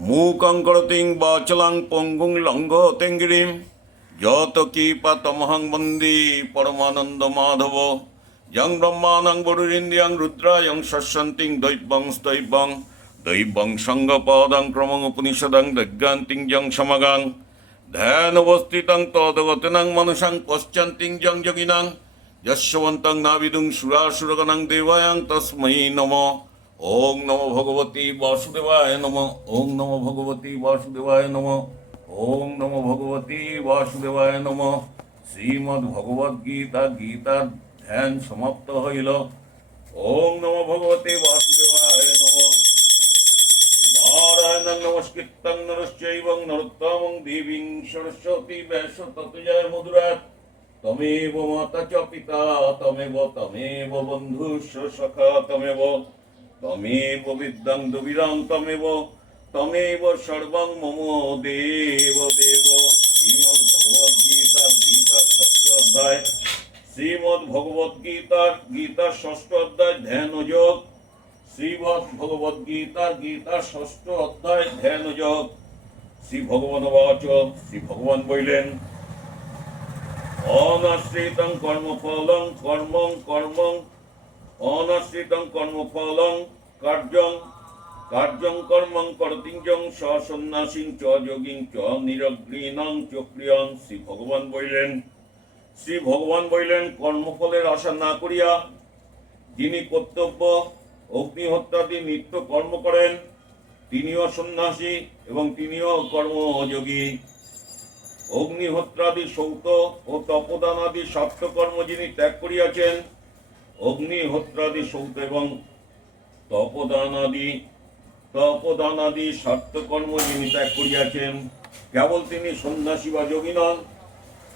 মূকং করতিং বাচলাং পঙ্গুং লঙ্ঘতেং গিরিম। যত কীপাতমহং বন্দি পরমানন্দ মাধব। যং ব্রহ্মাণং বরুরিন্দিয়াং রুদ্রায়ং শস্যন্তিং দৈবং স্তৈবং। দৈবং সঙ্গপদং ক্রমং উপনিষদং দজ্ঞান্তিং যং সমগাং। ধ্যানবস্থিতং তদগতনং মনুষং পশ্চান্তিং যং যোগিনাং। যশবন্তং নাবিদুং সুরাসুরগণং দেবায়াং তস্मै নমঃ। ওং নমো ভগবতী বাসুদেবায় নম, ওং নমো ভগবতী বাসুদেবায় নম, ওং নমো ভগবতী বাসুদেবায় নম। শ্রীমদ্ ভগবদ গীতা, গীতার ধ্যান সমাপ্ত হইল। ওং নমো ভগবতী বাসুদেবায় নম। নারায়ণং নমস্কৃত্যং নরশ্চৈবং নরোত্তমং দেবীং সরস্বতী ব্যাস ততুজয় মধুরাত তমেব মাতা চ পিতা, তমেব তমেব বন্ধুস্য সখা, তমেব তমেব বিদ্যাং দুবিরাং তমেব তমেব সর্বং মম দেব দেব। শ্রীমদ্ ভগবদ গীতার গীতার ষষ্ঠ অধ্যায়। শ্রীমদ্ ভগবদ গীতার গীতার ষষ্ঠ অধ্যায়, ধ্যান যোগ। শ্রীমদ্ ভগবদ গীতা গীতা ষষ্ঠ অধ্যায়, ধ্যান যোগ। শ্রী ভগবান বাচ শ্রী ভগবান বইলেন। অনাশ্রিতং কর্মফলং, কর্মং কর্মং অনাশ্রিতং কর্মফলং কার্যং কার্যং কর্মং করতিঞ্জং সন্ন্যাসীং চ যোগিং চ নিরগ্রীণং চক্রিয়ং। শ্রী ভগবান বইলেন শ্রী ভগবান বইলেন কর্মফলের আশা না করিয়া যিনি কর্তব্য, অগ্নিহত্যাদি নিত্য কর্ম করেন, তিনিও সন্ন্যাসী এবং তিনিও কর্মযোগী অগ্নিহোত্রাদি সৌত ও তপদানাদি সত্যকর্ম যিনি ত্যাগ করিয়াছেন অগ্নিহোত্রাদি সৌত এবং তপদানাদি তপদানাদি স্বার্থকর্ম যিনি ত্যাগ করিয়াছেন, কেবল তিনি সন্ন্যাসী বা যোগী নন,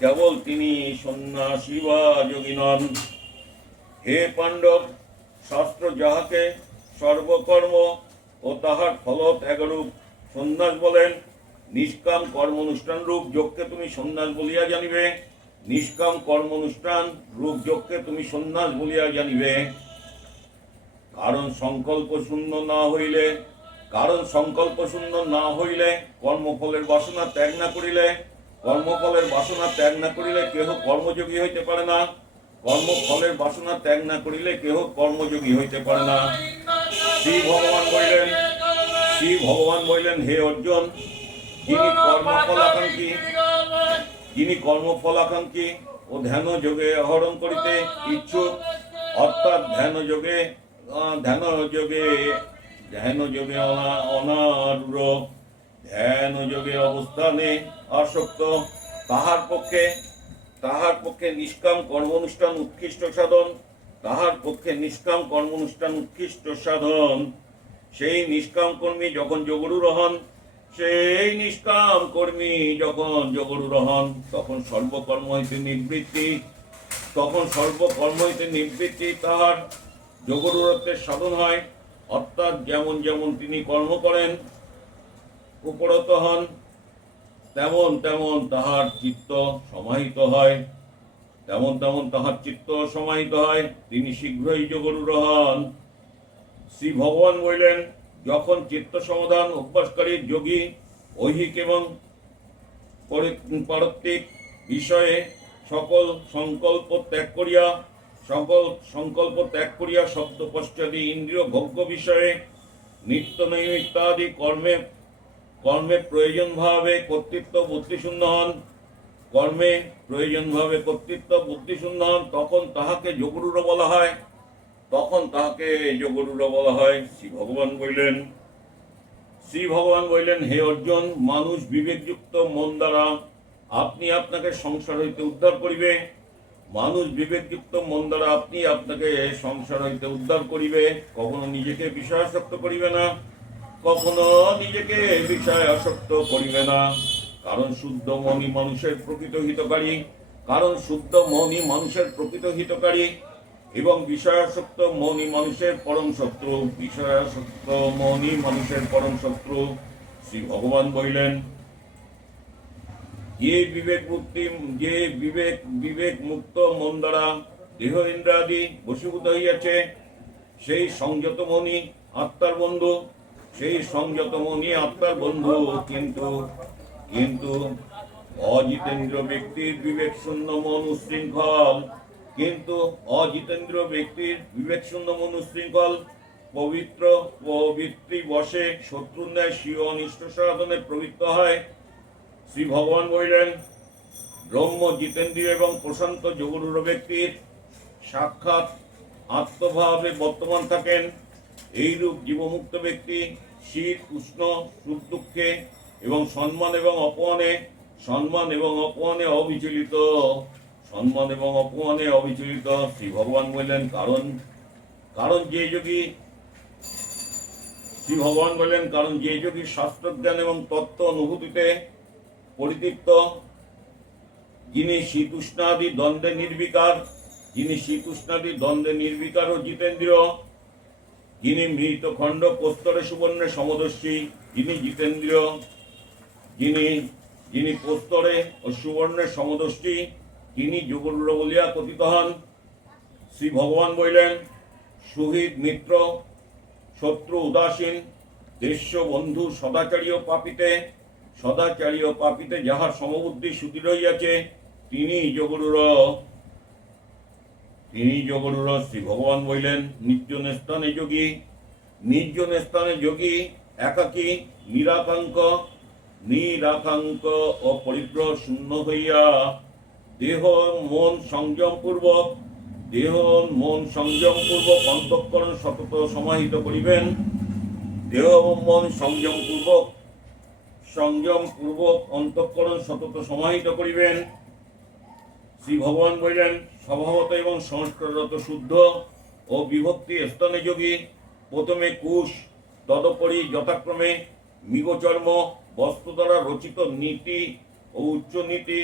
কেবল তিনি সন্ন্যাসী বা যোগী নন। হে পাণ্ডব, শাস্ত্র যাহাকে সর্বকর্ম ও তাহার ফলত এগারূপ সন্ন্যাস বলেন, নিষ্কাম কর্ম অনুষ্ঠান রূপ যোগকে তুমি সন্ন্যাস বলিয়া জানিবে। নিষ্কাম কর্ম অনুষ্ঠান রূপ যোগকে তুমি সন্ন্যাস বলিয়া জানিবে। কারণ সংকল্প শূন্য না হইলে, কারণ সংকল্প শূন্য না হইলে কর্মফলের বাসনা ত্যাগ না করিলে, কর্মফলের বাসনা ত্যাগ না করিলে কেহ কর্মযোগী হইতে পারে না। কর্মফলের বাসনা ত্যাগ না করিলে কেহ কর্মযোগী হইতে পারে না। শ্রী ভগবান বললেন, শ্রী ভগবান বললেন, হে অর্জুন, যিনি কর্মফলাকাঙ্ক্ষী যিনি কর্মফলাকাঙ্ক্ষী ও ধ্যান যোগে আহরণ করিতে ইচ্ছুক। অর্থাৎ ধ্যান যোগে ধ্যান যোগে ধ্যান যোগে অনা- অনারূঢ় ধ্যান যোগে অবস্থানে আসক্ত। তাহার পক্ষে তাহার পক্ষে নিষ্কাম কর্ম অনুষ্ঠান উৎকৃষ্ট সাধন, তাহার পক্ষে নিষ্কাম কর্ম অনুষ্ঠান উৎকৃষ্ট সাধন। সেই নিষ্কাম কর্মী যখন যোগরুর হন সেই নিষ্কাম কর্মী যখন যোগরুর হন তখন সর্বকর্ম হইতে নিবৃত্তি, তখন সর্বকর্ম হইতে নিবৃত্তি, তাহার যোগরুরত্বের সাধন হয়। অর্থাৎ যেমন যেমন তিনি কর্ম করেন, উপরত হন, তেমন তেমন তাহার চিত্ত সমাহিত হয়। তেমন তেমন তাহার চিত্ত সমাহিত হয়। তিনি শীঘ্রই যোগরুর হন শ্রী ভগবান বললেন যখন চিত্ত সমাধান অভ্যাসকারী যোগী, ঐহিক এবং পারত্বিক বিষয়ে সকল সংকল্প ত্যাগ করিয়া, সকল সংকল্প ত্যাগ করিয়া শব্দ পশ্চাদি ইন্দ্রিয় ভোগ্য বিষয়ে নিত্য নৈমিত্তাদি কর্মে কর্মে প্রয়োজনভাবে কর্তৃত্ব বুদ্ধিশূন্য হন। কর্মে প্রয়োজনভাবে কর্তৃত্ব বুদ্ধিশূন্য হন, তখন তাহাকে যোগরুর বলা হয়। তখন তাহাকে যোগরুর বলা হয়, শ্রী ভগবান বললেন, শ্রী ভগবান বললেন, হে অর্জুন, মানুষ বিবেকযুক্ত, মন দ্বারা আপনি আপনাকে সংসার হইতে উদ্ধার করিবে। মানুষ বিবেকযুক্ত, মন দ্বারা আপনি আপনাকে সংসার হইতে উদ্ধার করিবে। কখনো নিজেকে বিষয়াসক্ত করিবে না, কখনো নিজেকে বিষয় আসক্ত করিবে না। কারণ শুদ্ধ মনই মানুষের প্রকৃত হিতকারী, কারণ শুদ্ধ মনই মানুষের প্রকৃত হিতকারী এবং বিষয়াসক্ত মনই মানুষের পরম শত্রু, বিষয়াসক্ত মনই মানুষের পরম শত্রু শ্রী ভগবান বললেন যে বিবেক মুক্তি যে বিবেক বিবেক মুক্ত মন দ্বারা দেহ ইন্দ্রাদি বশীভূত হইয়াছে। সেই সংযত মনি আত্মার বন্ধু, সেই সংযত মনি আত্মার বন্ধু। কিন্তু কিন্তু অজিতেন্দ্র ব্যক্তির বিবেক শূন্য মন উশৃঙ্খল। কিন্তু অজিতেন্দ্র ব্যক্তির বিবেক শূন্য মন উশৃঙ্খল পবিত্র পবিত্রী বসে শত্রুর ন্যায় স্বীয় অনিষ্ট সাধনে প্রবৃত্ত হয়। শ্রী ভগবান বললেন, ব্রহ্ম জিতেন্দ্রীয় এবং প্রশান্ত যোগরূঢ় ব্যক্তির সাক্ষাৎ আত্মভাবে বর্তমান থাকেন। এইরূপ জীবমুক্ত ব্যক্তি শীত উষ্ণ, সুখ দুঃখে এবং সম্মান এবং অপমানে, সম্মান এবং অপমানে অবিচলিত। সম্মান এবং অপমানে অবিচলিত শ্রী ভগবান বললেন, কারণ কারণ যে যোগী শ্রী ভগবান বললেন, কারণ যে যোগী শাস্ত্রজ্ঞান এবং তত্ত্ব অনুভূতিতে পরিতৃপ্ত, যিনি শীতুষ্ণাদি দ্বন্দ্বে নির্বিকার, যিনি শীতুষ্ণাদি দ্বন্দ্বে নির্বিকার ও জিতেন্দ্রীয়, যিনি মৃত খণ্ড প্রস্তরে সুবর্ণে সমদর্শী, যিনি জিতেন্দ্রীয়, যিনি যিনি প্রস্তরে ও সুবর্ণের সমদর্শী তিনি যোগরূঢ় বলিয়া কথিত হন। শ্রী ভগবান বললেন সুহিত মিত্র, শত্রু উদাসীন, দেশ্য বন্ধু সদাচারী ও পাপিতে, সদাচারী ও পাপিতে যাহার সমবুদ্ধি সুদৃঢ় হইয়াছে, তিনি যোগরূঢ় তিনি যোগরূঢ় শ্রী ভগবান বললেন নির্জন স্থানে যোগী নির্জন স্থানে যোগী, একাকী, নিরাকাঙ্ক নিরাকাঙ্ক ও পরিগ্রহ শূন্য হইয়া দেহ মন সংযম পূর্বক দেহ মন সংযম পূর্বক অন্তঃকরণ সতত সমাহিত করিবেন। দেহ মন সংযম পূর্বক সংযম পূর্বক অন্তঃকরণ সতত সমাহিত করিবেন। শ্রী ভগবান বললেন, স্বভাবত এবং সংস্কাররত শুদ্ধ ও বিভক্তি স্তনে যোগী, প্রথমে কুশ, তদুপরি যথাক্রমে মৃগচর্ম বস্ত্র দ্বারা রচিত নীতি ও উচ্চ নীতি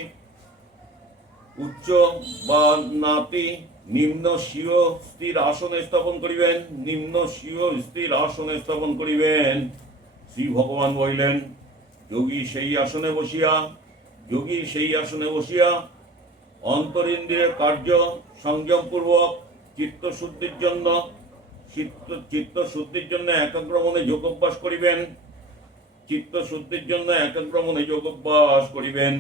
উচ্চ বা নাতি, নিম্ন স্বীয় স্থির আসনে স্থাপন করিবেন। নিম্ন স্বীয় স্থির আসনে স্থাপন করিবেন। শ্রী ভগবান বলিলেন, যোগী সেই আসনে বসিয়া, যোগী সেই আসনে বসিয়া অন্তরিন্দ্রিয়ের কার্য সংযমপূর্বক চিত্তশুদ্ধির জন্য, চিত্ত, চিত্তশুদ্ধির জন্য একাগ্র মনে যোগ অভ্যাস করিবেন। চিত্তশুদ্ধির জন্য একাগ্র মনে যোগ অভ্যাস করিবেন।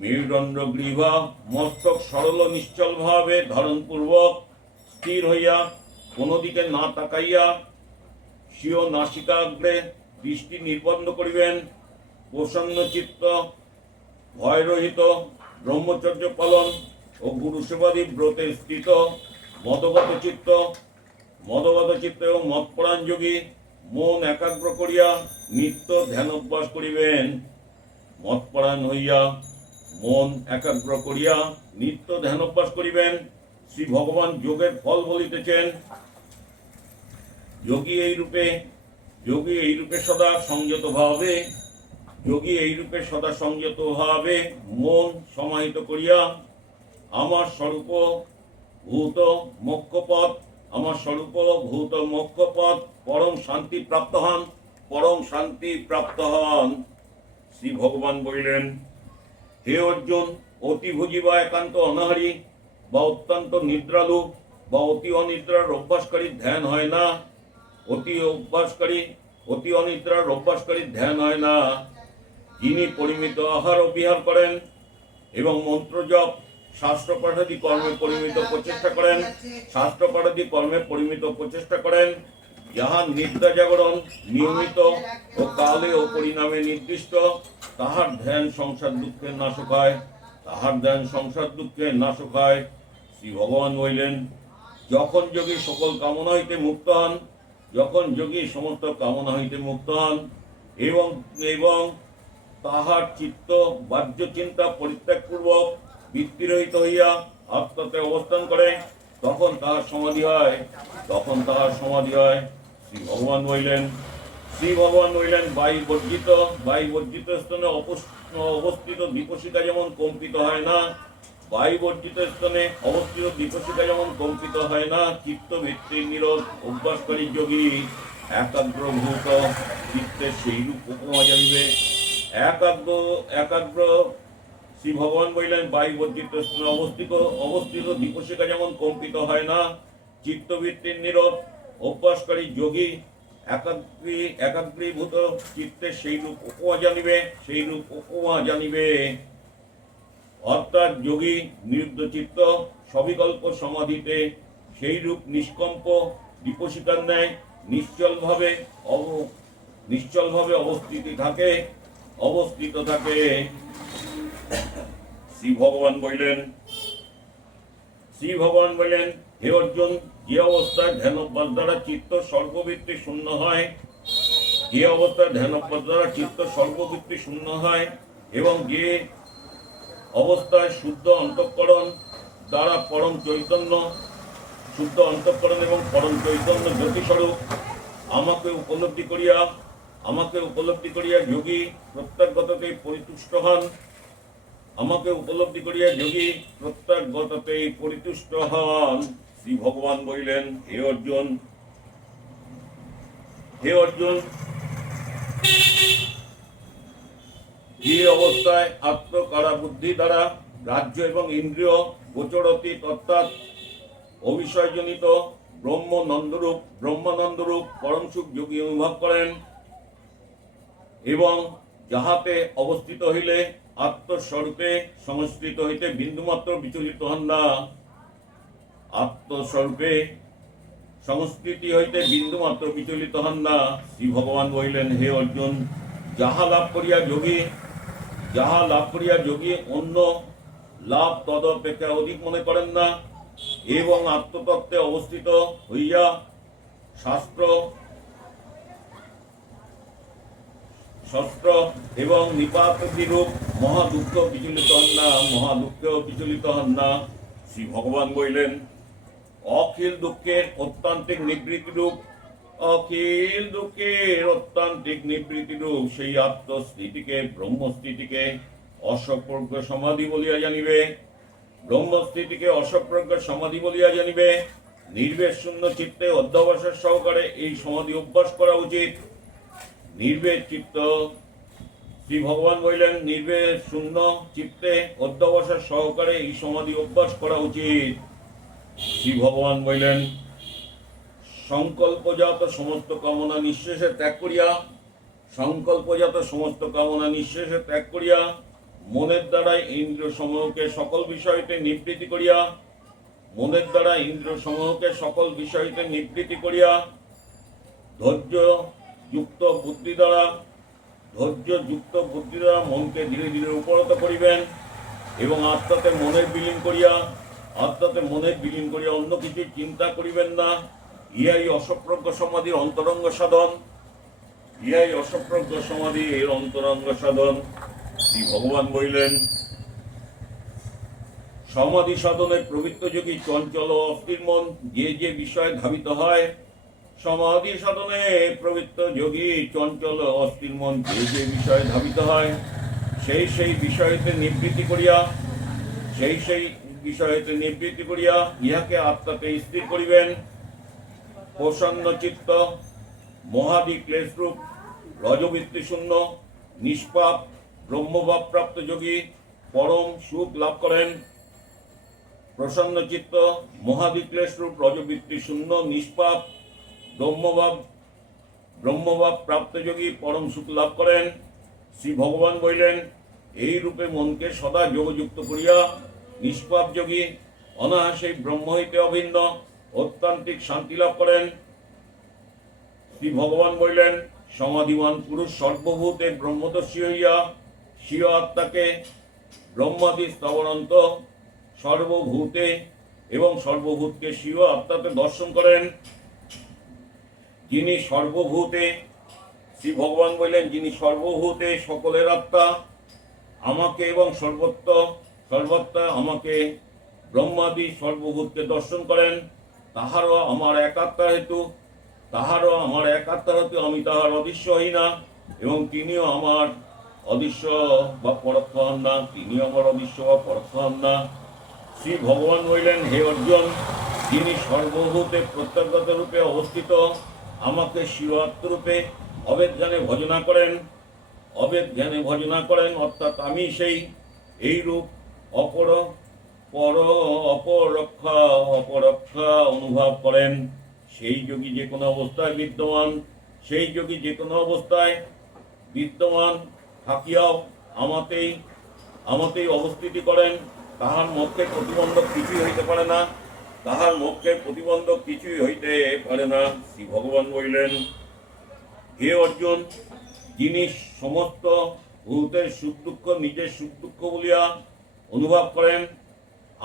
মেরুদণ্ড গ্রীভা মস্তক সরল ও নিশ্চল ভাবে ধারণপূর্বক স্থির হইয়া কোনো দিকে না তাকাইয়া স্বীয় নাসিকাগ্রে দৃষ্টি নির্বন্ধ করিবেন। প্রসন্ন চিত্ত ভয়রহিত, ব্রহ্মচর্য পালন ও গুরু সেবাদি ব্রতে স্থিত মদগত চিত্ত মদগত চিত্ত এবং মৎপরাণ যোগী মন একাগ্র করিয়া নিত্য ধ্যান অভ্যাস করিবেন। মৎপরাণ হইয়া মন একাগ্র করিয়া নিত্য ধ্যান অভ্যাস করিবেন। শ্রী ভগবান যোগের ফল বলিতেছেন, যোগী এই রূপে, যোগী এই রূপে সদা সংযত ভাবে, যোগী এই রূপে সদা সংযত ভাবে মন সমাহিত করিয়া আমার স্বরূপ ভূত মোক্ষপথ, আমার স্বরূপ ভূত মোক্ষপথ পরম শান্তি প্রাপ্ত হন, পরম শান্তি প্রাপ্ত হন। শ্রী ভগবান বলিলেন হে অর্জুন, অতি ভুজি বা একান্ত অনাহারী, বা অত্যন্ত নিদ্রালু, বা অতি অনিদ্রার অভ্যাসকারী ধ্যান হয় না। অতি অভ্যাসকারী, অতি অনিদ্রার অভ্যাসকারী ধ্যান হয় না। যিনি পরিমিত আহার ও করেন এবং মন্ত্র জপ শাস্ত্র পাঠাদি কর্মে পরিমিত প্রচেষ্টা করেন শাস্ত্র পাঠাদি কর্মে পরিমিত প্রচেষ্টা করেন যাহার নিদ্রা জাগরণ নিয়মিত ও কালে ও পরিণামে নির্দিষ্ট, তাহার ধ্যান সংসার দুঃখের নাশক হয় তাহার ধ্যান সংসার দুঃখের নাশক হয় শ্রী ভগবান বললেন, যখন যোগী সকল কামনা হইতে মুক্ত হন, যখন যোগী সমস্ত কামনা হইতে মুক্ত হন, এবং এবং তাহার চিত্ত বাহ্য চিন্তা পরিত্যাগপূর্বক বৃত্তিরহিত হইয়া আত্মাতে অবস্থান করে, তখন তাহার সমাধি হয়, তখন তাহার সমাধি হয়। শ্রী ভগবান বললেন শ্রী ভগবান বললেন বায়ু বর্জিত বায়ু বর্জিত স্থানে অবস্থিত দীপশিকা যেমন কম্পিত হয় না বায়ু বর্জিত স্থানে অবস্থিত দীপশিকা যেমন কম্পিত হয় না চিত্ত ভিত্তির নিরোধ অভ্যাসকারী যোগী একাগ্রভূত চিত্তের সেইরূপ উপমা জানিবে। একাগ্র একাগ্র শ্রী ভগবান বললেন বায়ু বর্জিত স্থানে অবস্থিত অবস্থিত দীপশিকা যেমন কম্পিত হয় না চিত্তবৃত্তির নিরোধ অভ্যাসকারী যোগী একাগ্রী, একাগ্রীভূত চিত্তে সেই রূপ উপমা জানিবে, সেই রূপ উপমা জানিবে। অর্থাৎ যোগী নিরুদ্ধ চিত্ত, সবিকল্প সমাধিতে সেই রূপ নিষ্কম্প, দীপশিকার ন্যায়, নিশ্চলভাবে অব, নিশ্চলভাবে অবস্থিত থাকে অবস্থিত থাকে। শ্রী ভগবান বললেন, শ্রী ভগবান বললেন হে অর্জুন, যে অবস্থায় ধ্যান অভ্যাস দ্বারা চিত্ত সর্ববৃত্তি শূন্য হয়, যে অবস্থায় ধ্যান অভ্যাস দ্বারা চিত্ত সর্ববৃত্তি শূন্য হয় এবং যে অবস্থায় শুদ্ধ অন্তঃকরণ দ্বারা পরম চৈতন্য, শুদ্ধ অন্তঃকরণ এবং পরম চৈতন্য জ্যোতিস্বরূপ, আমাকে উপলব্ধি করিয়া, আমাকে উপলব্ধি করিয়া যোগী প্রত্যাগততে পরিতুষ্ট হন। আমাকে উপলব্ধি করিয়া যোগী প্রত্যাগততে পরিতুষ্ট হন। শ্রী ভগবান বলিলেন, হে অর্জুন হে অর্জুন, যে অবস্থায় আত্মকারা বুদ্ধি দ্বারা রাজ্য এবং ইন্দ্রিয় গোচরতীত অর্থাৎ অবিষয়জনিত ব্রহ্মনন্দরূপ, ব্রহ্মানন্দরূপ পরম সুখ যোগী অনুভব করেন এবং যাহাতে অবস্থিত হইলে আত্মস্বরূপে সংস্কৃত হইতে বিন্দুমাত্র বিচলিত হন না। আত্মস্বরূপে সংস্কৃতি হইতে বিন্দুমাত্র বিচলিত হন না। শ্রী ভগবান বলিলেন, হে অর্জুন, যাহা লাভ করিয়া যোগী, যাহা লাভ করিয়া যোগী অন্য লাভ তদপেক্ষা অধিক মনে করেন না, এবং আত্মতত্ত্বে অবস্থিত হইয়া শাস্ত্র, শস্ত্র এবং নিপাত রূপ মহা বিচলিত হন না, মহা দুঃখেও বিচলিত হন না। শ্রী ভগবান বললেন অখিল দুঃখের অত্যান্তিক নিবৃত্তি রূপ, অখিল দুঃখের অত্যান্তিক নিবৃত্তি রূপ, সেই আত্মস্থিতিকে, ব্রহ্মস্থিতিকে অসপ্রজ্ঞ সমাধি বলিয়া জানিবে। ব্রহ্মস্থিতিকে অসপ্রজ্ঞ সমাধি বলিয়া জানিবে। নির্বেশ শূন্য চিত্তে অধ্যবসার সহকারে এই সমাধি অভ্যাস করা উচিত। নির্বেশ চিত্ত, শ্রী ভগবান বললেন নির্বেশ শূন্য চিত্তে অধ্যবসার সহকারে এই সমাধি অভ্যাস করা উচিত। শ্রী ভগবান বললেন, সংকল্পজাত সমস্ত কামনা নিঃশেষে ত্যাগ করিয়া, সংকল্পজাত সমস্ত কামনা নিঃশেষে ত্যাগ করিয়া, মনের দ্বারাই ইন্দ্র সমূহকে সকল বিষয়তে নিবৃত্তি করিয়া, মনের দ্বারা ইন্দ্র সমূহকে সকল বিষয়তে নিবৃত্তি করিয়া ধৈর্য যুক্ত বুদ্ধি দ্বারা ধৈর্য যুক্ত বুদ্ধি দ্বারা মনকে ধীরে ধীরে উপরত করিবেন এবং আত্মাতে মনের বিলীন করিয়া আত্মাতে মনে বিলীন করিয়া অন্য কিছু চিন্তা করিবেন না। ইহাই অসপ্রজ্ঞ সমাধির অন্তরঙ্গ সাধন। ইহাই অসপ্রজ্ঞ সমাধি এর অন্তরঙ্গ সাধন। শ্রী ভগবান বলিলেন, সমাধি সাধনের প্রবৃত্ত যোগী চঞ্চল অস্থির মন যে যে বিষয়ে ধাবিত হয়, সমাধি সাধনে প্রবৃত্ত যোগী চঞ্চল অস্থির মন যে যে বিষয়ে ধাবিত হয়, সেই সেই বিষয়তে নিবৃত্তি করিয়া, সেই সেই বিষয়তে নিবৃত্তি করিয়া ইহাকে আত্মাতে স্থির করিবেন। প্রসন্ন চিত্ত মহাদি রজবৃত্তি শূন্য, নিষ্পাপ, ব্রহ্মভাব প্রাপ্ত যোগী পরম সুখ লাভ করেন। প্রসন্ন চিত্ত, মহাবিক্লেশ রূপ রজবৃত্তি শূন্য, নিষ্পাপ, ব্রহ্মভাব ব্রহ্মভাব প্রাপ্ত যোগী পরম সুখ লাভ করেন। শ্রী ভগবান বললেন, এই রূপে মনকে সদা যোগযুক্ত করিয়া নিষ্পাপ যোগী অনায়াসে ব্রহ্ম হইতে অভিন্ন, অত্যান্তিক শান্তি লাভ করেন। শ্রী ভগবান বললেন, সমাধিমান পুরুষ সর্বভূতে ব্রহ্মদর্শী হইয়া, স্বীয় আত্মাকে ব্রহ্মাদি স্তবরন্ত সর্বভূতে এবং সর্বভূতকে স্বীয় আত্মাতে দর্শন করেন। যিনি সর্বভূতে, শ্রী ভগবান বললেন, যিনি সর্বভূতে সকলের আত্মা, আমাকে এবং সর্বত্র সর্বত্র আমাকে ব্রহ্মাদি সর্বভূতকে দর্শন করেন, তাহারও আমার একাত্মা হেতু, তাহারও আমার একাত্মা হেতু আমি তাহার অদৃশ্য হই না, এবং তিনিও আমার অদৃশ্য বা পরোক্ষ হন না, তিনিও আমার অদৃশ্য বা পরোক্ষ হন না। শ্রী ভগবান বললেন, হে অর্জুন, যিনি সর্বভূতে প্রত্যগত রূপে অবস্থিত, আমাকে শিবাত্মরূপে অবেদ জ্ঞানে ভজনা করেন। অবেদ জ্ঞানে ভজনা করেন, অর্থাৎ আমি সেই, এই রূপ অপর পর অপরক্ষা অপরক্ষা অনুভব করেন। সেই যোগী যে কোনো অবস্থায় বিদ্যমান, সেই যোগী যে কোনো অবস্থায় বিদ্যমান থাকিয়াও আমাতেই আমাতেই অবস্থিতি করেন। তাহার মধ্যে প্রতিবন্ধক কিছুই হইতে পারে না। তাহার মধ্যে প্রতিবন্ধক কিছুই হইতে পারে না, শ্রী ভগবান বললেন। হে অর্জুন, যিনি সমস্ত ভূতের সুখ দুঃখ, নিজের সুখ দুঃখ বলিয়া অনুভব করেন।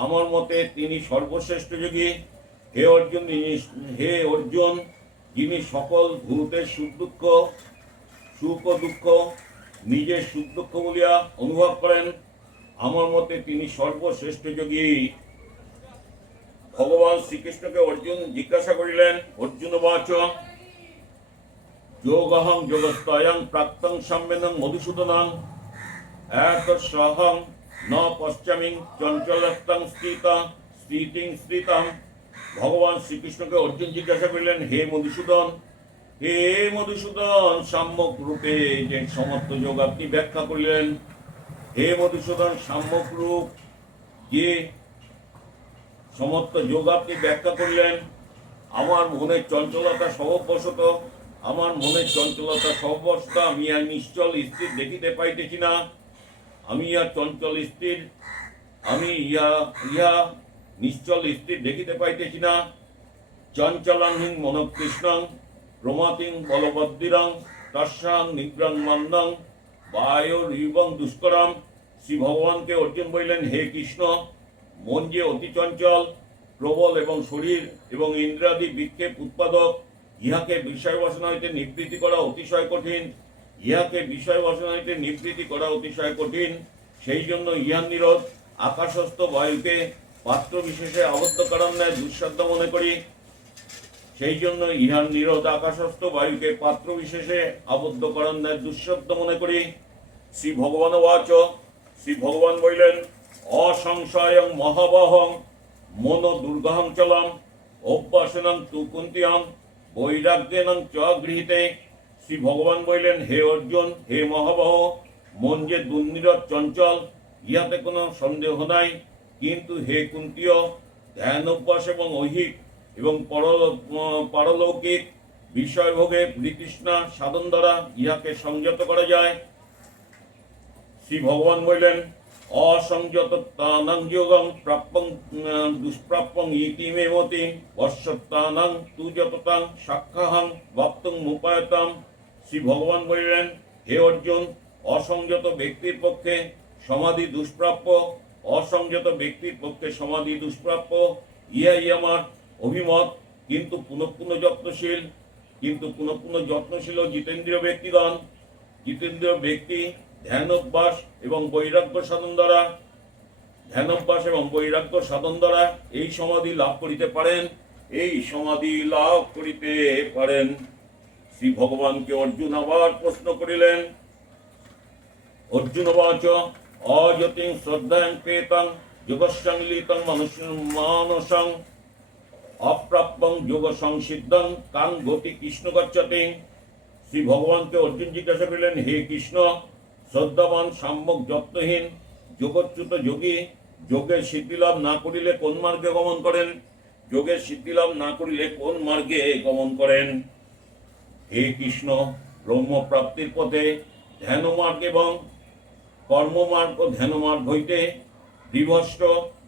আমার মতে তিনি সর্বশ্রেষ্ঠ যোগী। হে অর্জুন হে অর্জুন, যিনি সকল ভূতের সুখ দুঃখ, সুখ ও দুঃখ নিজের সুখ দুঃখ বলিয়া অনুভব করেন। আমার মতে তিনি সর্বশ্রেষ্ঠ যোগী। ভগবান শ্রীকৃষ্ণকে অর্জুন জিজ্ঞাসা করিলেন, অর্জুন বাচ। যোগহং যোগস্তয়ং প্রাক্তং সম্মেনং মধুসূদনং এক সহং ন পশ্চামিং চঞ্চলস্তং স্থিত স্থিতিং স্থিতম ভগবান শ্রীকৃষ্ণকে অর্জুন জিজ্ঞাসা করিলেন, হে মধুসূদন হে মধুসূদন, সাম্যক রূপে যে সমস্ত যোগ আপনি ব্যাখ্যা করিলেন, হে মধুসূদন, সাম্যক রূপ যে সমস্ত যোগ আপনি ব্যাখ্যা করলেন, আমার মনের চঞ্চলতা সহবশত, আমার মনের চঞ্চলতা সহবশত, আমি আর নিশ্চল স্থির দেখিতে পাইতেছি না। আমি আর চঞ্চল স্থির, আমি ইয়া ইহা নিশ্চল স্থির দেখিতে পাইতেছি না। চঞ্চলাংহিং মনকৃষ্ণং প্রমাতিং বলবদ্দিরং তস্যাং নিগ্রং মন্দং বায়ুর এবং দুষ্করম। শ্রী ভগবানকে অর্জুন বললেন, হে কৃষ্ণ, মন যে অতি চঞ্চল, প্রবল এবং শরীর এবং ইন্দ্রাদি বিক্ষেপ উৎপাদক, ইহাকে বিষয় বাসনা হইতে নিবৃত্তি করা অতিশয় কঠিন। ইহাকে বিষয় বাসনা হইতে নিবৃত্তি করা অতিশয় কঠিন। সেই জন্য ইহার নিরোধ আকাশস্থ বায়ুকে পাত্র বিশেষে আবদ্ধ করার ন্যায় দুঃসাধ্য মনে করি। সেই জন্য ইহার নিরোধ আকাশস্থ বায়ুকে পাত্র বিশেষে আবদ্ধ করার ন্যায় দুঃসাধ্য মনে করি। শ্রী ভগবান বাচ শ্রী ভগবান বললেন, অসংশয়ং মহাবহং মন দুর্গহং চলম, অভ্যাসনং তু কুন্তিয়াম, বৈরাগ্যেনং চ গৃহীতে শ্রী ভগবান বললেন, হে অর্জুন, হে মহাবহ, মন যে দুর্নিরত চঞ্চল, ইহাতে কোনো সন্দেহ নাই। কিন্তু হে কুন্তীয়, ধ্যান অভ্যাস এবং ঐহিক এবং পর- পারলৌকিক বিষয়ভোগে বিতৃষ্ণা সাধন দ্বারা ইহাকে সংযত করা যায়। শ্রী ভগবান বললেন, অসংযত তানাং প্রাপ্যং দুষ্প্রাপ্যং ইতি মে মতি বর্ষত্তানাং তু যততাং সাক্ষাহং বক্তং মুপায়তাম শ্রী ভগবান বললেন, হে অর্জুন, অসংযত ব্যক্তির পক্ষে সমাধি দুষ্প্রাপ্য, অসংযত ব্যক্তির পক্ষে সমাধি দুষ্প্রাপ্য, ইহাই আমার অভিমত। কিন্তু পুনঃ পুনঃ যত্নশীল কিন্তু পুনঃ পুনঃ যত্নশীল ও জিতেন্দ্রীয় ব্যক্তিগণ, জিতেন্দ্রীয় ব্যক্তি ধ্যান অভ্যাস এবং বৈরাগ্য সাধন দ্বারা ধ্যান অভ্যাস এবং বৈরাগ্য সাধন দ্বারা এই সমাধি লাভ করিতে পারেন। এই সমাধি লাভ করিতে পারেন। শ্রী ভগবানকে অর্জুন আবার প্রশ্ন করিলেন, অর্জুন বাচ অযতিং শ্রদ্ধাং পেতং যোগসংলিতং মনুষ্য মানসং অপ্রাপ্যং যোগ সংসিদ্ধং কাং গতি কৃষ্ণ গচ্ছতে। শ্রী ভগবানকে অর্জুন জিজ্ঞাসা করিলেন, হে কৃষ্ণ, শ্রদ্ধাবান সাম্যক যত্নহীন, যোগচ্যুত যোগী যোগের সিদ্ধিলাভ না করিলে কোন মার্গে গমন করেন? যোগের সিদ্ধিলাভ না করিলে কোন মার্গে গমন করেন? হে কৃষ্ণ, ব্রহ্মপ্রাপ্তির পথে ধ্যান মার্গ এবং কর্মমার্গ ও ধ্যানমার্গ হইতে বিভষ্ট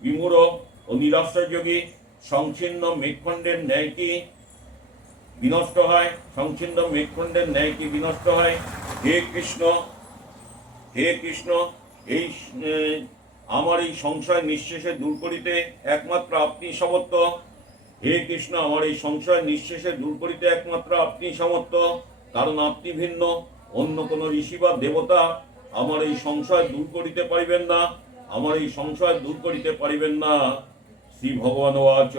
বিমূঢ় ও নিরাশ্রযোগী সংকীর্ণ মেঘখণ্ডের ন্যায় কি বিনষ্ট হয়? সংকীর্ণ মেঘখণ্ডের ন্যায় কি বিনষ্ট হয়? হে কৃষ্ণ হে কৃষ্ণ, এই আমার এই সংশয় নিঃশেষে দূর করিতে একমাত্র আপনি সমর্থ। হে কৃষ্ণ, আমার এই সংশয় নিঃশেষে দূর করিতে একমাত্র আপনি সমর্থ কারণ আপনি ভিন্ন, অন্য কোন ঋষি বা দেবতা আমার এই সংশয় দূর করিতে পারিবেন না, আমার এই সংশয় দূর করিতে পারিবেন না। শ্রী ভগবান ওয়াচ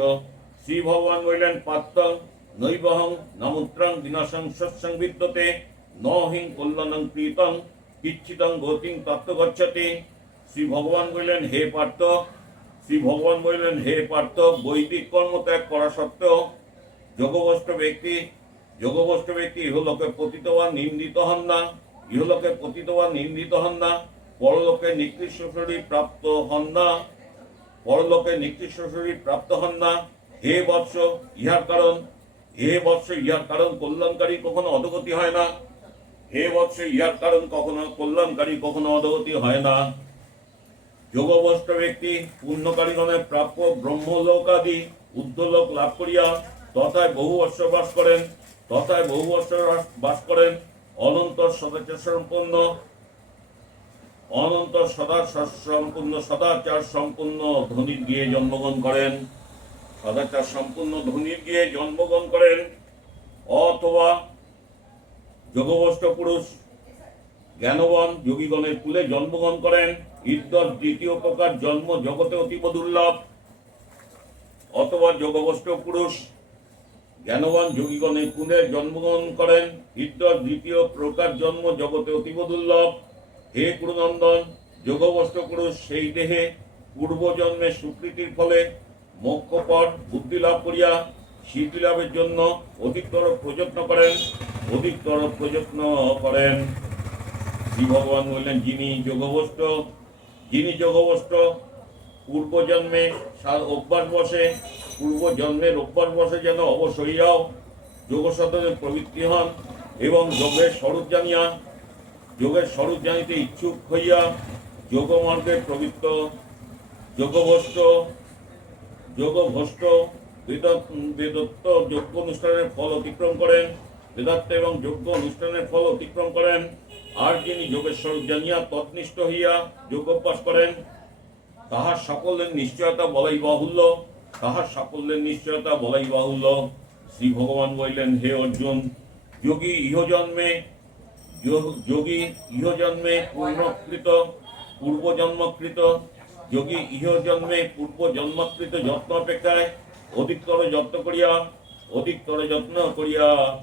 শ্রী ভগবান বললেন পাত্রং নৈবহং নমুত্রং বিনাশং সৎসং বিদ্যতে ন হিং কল্যাণং প্রীতং কিচ্ছিতং গতিং তত্ত্ব গচ্ছতি শ্রী ভগবান বললেন, হে পার্থ শ্রী ভগবান বললেন, হে পার্থ, বৈদিক কর্ম ত্যাগ করা সত্ত্বেও যোগবস্ত ব্যক্তি যোগবস্ত ব্যক্তি ইহলোকে পতিত বা নিন্দিত হন না, ইহলোকে পতিত বা নিন্দিত হন না, পরলোকে নিকৃষ্ট শরীর প্রাপ্ত হন না, পরলোকে নিকৃষ্ট শরীর প্রাপ্ত হন না। হে বৎস, ইহার কারণ, হে বৎস, ইহার কারণ কল্যাণকারী কখনো অধগতি হয় না। হে বৎস, ইহার কারণ কখনো কল্যাণকারী কখনো অধগতি হয় না। যোগভ্রষ্ট ব্যক্তি পুণ্যকারীগণের প্রাপ্য ব্রহ্মলোকাদি উদ্ধলোক লাভ করিয়া তথায় বহু বর্ষ বাস করেন, তথায় বহু বর্ষ বাস করেন। অনন্ত সদাচার সম্পন্ন অনন্ত সদা সম্পূর্ণ সদাচার সম্পূর্ণ ধনির গিয়ে জন্মগ্রহণ করেন। সদাচার সম্পূর্ণ ধনির গিয়ে জন্মগ্রহণ করেন। অথবা যোগভ্রষ্ট পুরুষ, জ্ঞানবান যোগীগণের কুলে জন্মগ্রহণ করেন। ইদ্যর দ্বিতীয় প্রকার জন্ম জগতে অতীব দুর্লভ। অথবা যোগভ্রষ্ট পুরুষ, জ্ঞানবান যোগীগণের কুলে জন্মগ্রহণ করেন। ইদ্যর দ্বিতীয় প্রকার জন্ম জগতে অতীব দুর্লভ। হে কুরুনন্দন যোগভ্রষ্ট পুরুষ, সেই দেহে পূর্বজন্মের স্বীকৃতির ফলে মোক্ষপর বুদ্ধি লাভ করিয়া সিদ্ধি লাভের জন্য অধিকতর প্রযত্ন করেন, অধিকতর প্রযত্ন করেন। শ্রী ভগবান বললেন, যিনি যোগভ্রষ্ট যিনি যোগভ্রষ্ট পূর্বজন্মে অভ্যাস বসে পূর্ব পূর্বজন্মের অভ্যাস বসে যেন অবশ্যইয়াও যোগ সাধনে প্রবৃত্তি হন এবং যোগের স্বরূপ জানিয়া, যোগের স্বরূপ জানিতে ইচ্ছুক হইয়া যোগমার্গে প্রবৃত্ত যোগভ্রষ্ট বেদত, বেদত্ত যজ্ঞ অনুষ্ঠানের ফল অতিক্রম করেন, বেদাত্ত এবং যোগ্য অনুষ্ঠানের ফল অতিক্রম করেন। আর যিনি যোগের স্বরূপ জানিয়া তৎনিষ্ঠ হইয়া যোগ অভ্যাস করেন, তাহার সাফল্যের নিশ্চয়তা বলাই বাহুল্য। তাহার সাফল্যের নিশ্চয়তা বলাই বাহুল্য। শ্রী ভগবান বললেন, হে অর্জুন, যোগী ইহজন্মে যোগ- ইহজন্মে পূর্ণকৃত, পূর্বজন্মকৃত, যোগী ইহজন্মে পূর্ব জন্মকৃত যত্ন অপেক্ষায় অধিকতর যত্ন করিয়া, অধিকতর যত্ন করিয়া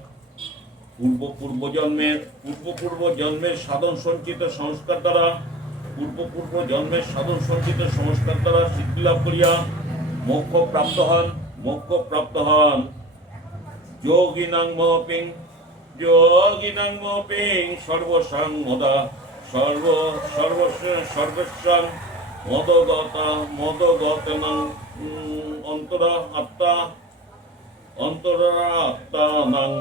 পূর্ব পূর্ব জন্মের পূর্ব পূর্ব জন্মের সাধন সঞ্চিত সংস্কার দ্বারা, পূর্ব পূর্ব জন্মের সাধন সঞ্চিত সংস্কার দ্বারা সিদ্ধি লাভ করিয়া মোক্ষ প্রাপ্ত হন, মোক্ষ প্রাপ্ত হন। যোগিনাং মহপিং যোগিনাং মহপিং, সর্বসাং মদা, সর্ব সর্ব সর্বস্বাং মদগতা মদগতনাং অন্তরা আত্মা অন্তরা আত্মানাং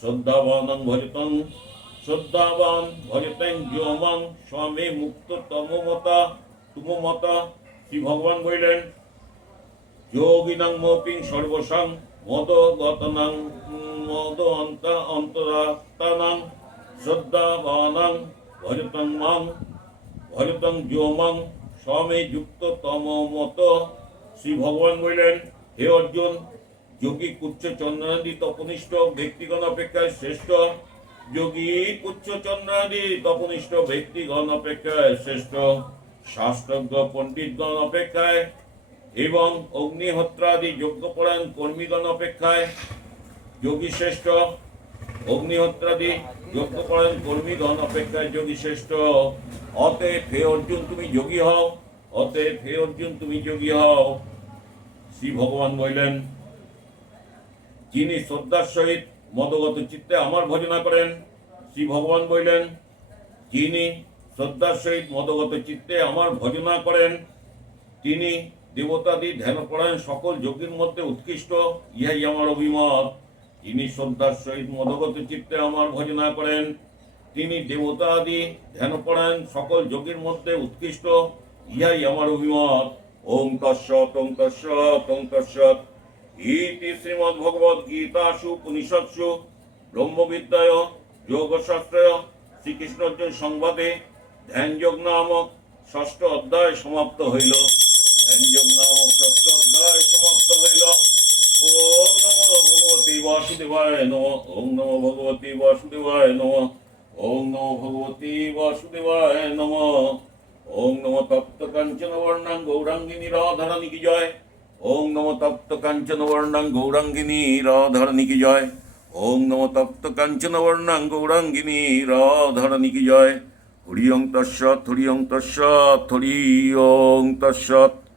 শ্রদ্ধাবানং ভজতং শ্রদ্ধাবান ভরিতং যোমাং স্বামী মুক্ত তমমতা, তুমমতা। শ্রী ভগবান বললেন, যোগিনাং মপিং সর্বসাং মদ গতনাং মদ অন্ত অন্তরাত্মানাং, শ্রদ্ধাবানাং ভজতং মাং ভজতং যোমাং স্বামী যুক্ত তমমত। শ্রী ভগবান বললেন, হে অর্জুন যোগী কুচ্ছ চন্দ্রাদি তপনিষ্ঠ ব্যক্তিগণ অপেক্ষায় শ্রেষ্ঠ। যোগী কুচ্ছ চন্দ্রাদি তপনিষ্ঠ ব্যক্তিগণ অপেক্ষায় শ্রেষ্ঠ। শাস্ত্রজ্ঞ পণ্ডিতগণ অপেক্ষায় এবং অগ্নিহোত্রাদি যজ্ঞপরায়ণ কর্মীগণ অপেক্ষায় যোগী শ্রেষ্ঠ। অগ্নিহোত্রাদি যজ্ঞপরায়ণ কর্মীগণ অপেক্ষায় যোগী শ্রেষ্ঠ। অতএব হে অর্জুন, তুমি যোগী হও। অতএব হে অর্জুন, তুমি যোগী হও। শ্রী ভগবান বললেন যিনি শ্রদ্ধার সহিত মদগত চিত্তে আমার ভজনা করেন, শ্রী ভগবান বললেন, যিনি শ্রদ্ধার সহিত মদগত চিত্তে আমার ভজনা করেন, তিনি দেবতাদি ধ্যানপরায়ণ সকল যোগীর মধ্যে উৎকৃষ্ট, ইহাই আমার অভিমত। যিনি শ্রদ্ধার সহিত মদগত চিত্তে আমার ভজনা করেন, তিনি দেবতাদি ধ্যানপরায়ণ সকল যোগীর মধ্যে উৎকৃষ্ট, ইহাই আমার অভিমত। ওম তস্যৎ ওম তস্যৎ ওম তস্যৎ ইতি শ্রীমদ্ ভগবদ গীতাসু উপনিষৎসু ব্রহ্মবিদ্যায় যোগশাস্ত্রয় শ্রীকৃষ্ণর্জুন সংবাদে ধ্যান যোগ নামক ষষ্ঠ অধ্যায় সমাপ্ত হইল ধ্যান যোগ নামক ষষ্ঠ অধ্যায় সমাপ্ত হইল ওম নমো ভগবতে বাসুদেবায় নম ওম নমো ভগবতে বাসুদেবায় নম ওম নমো ভগবতে বাসুদেবায় নম ওম নমো তপ্ত কাঞ্চন বর্ণাং গৌরাঙ্গিনী রাধারানী কি জয় ওম নম তপ্ত কাঞ্চন বর্ণাং গৌরাঙ্গিনী রধরণী কি জয়? ওং নম তপ্ত কাঞ্চন বর্ণাং গৌরাঙ্গিনী রধরণী কি জয়? হরি ওং হরিয়ং হরি ওং তস্যৎ হরি ওং তস্যৎ